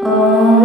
Oh.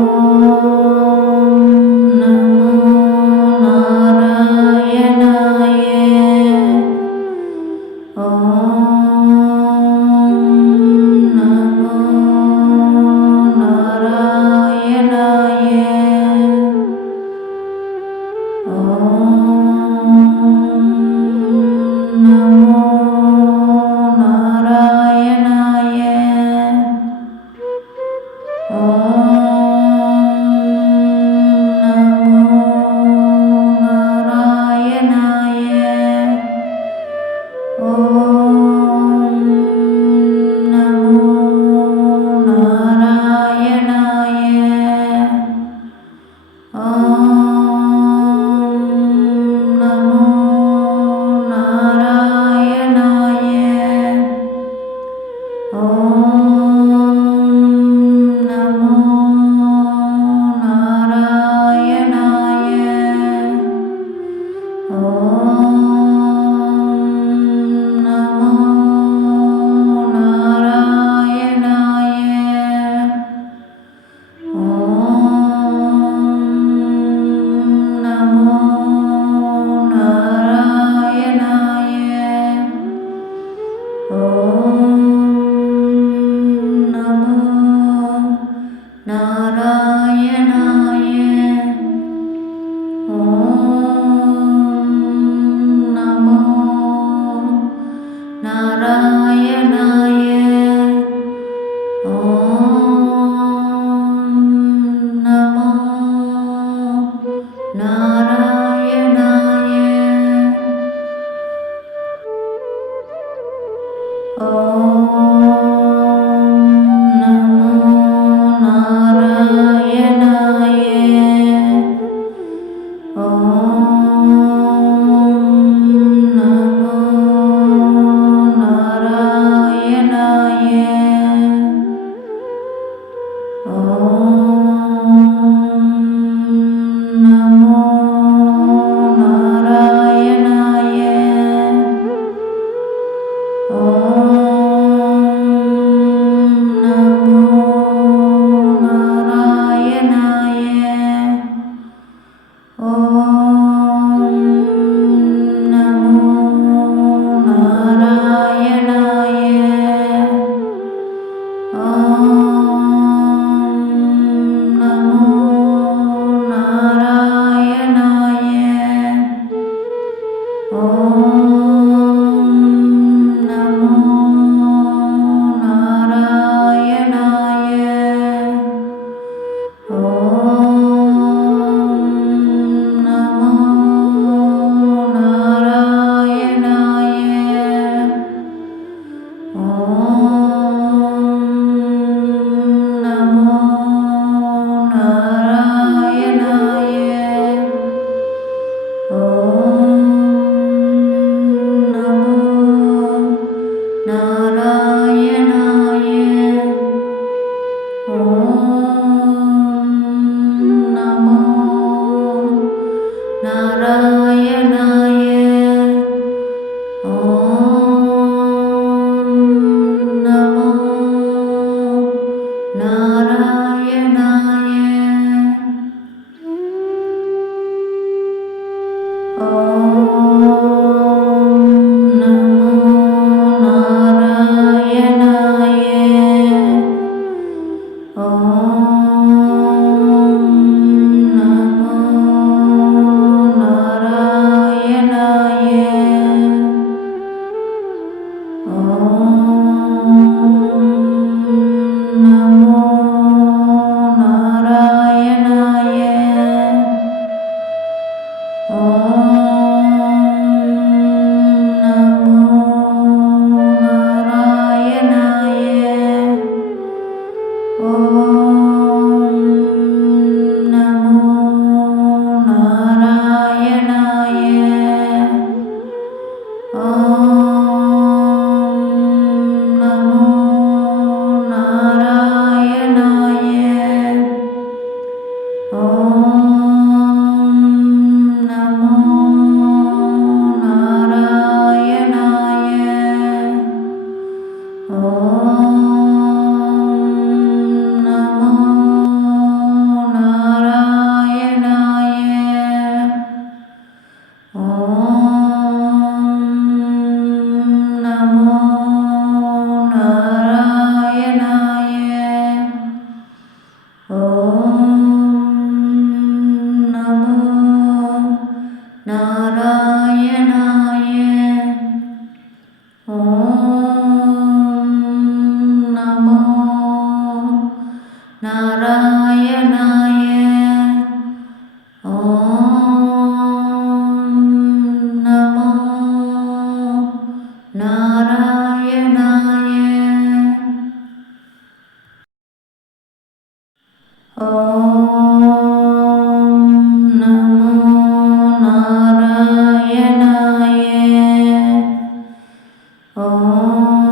哦。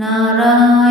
নারায়ণ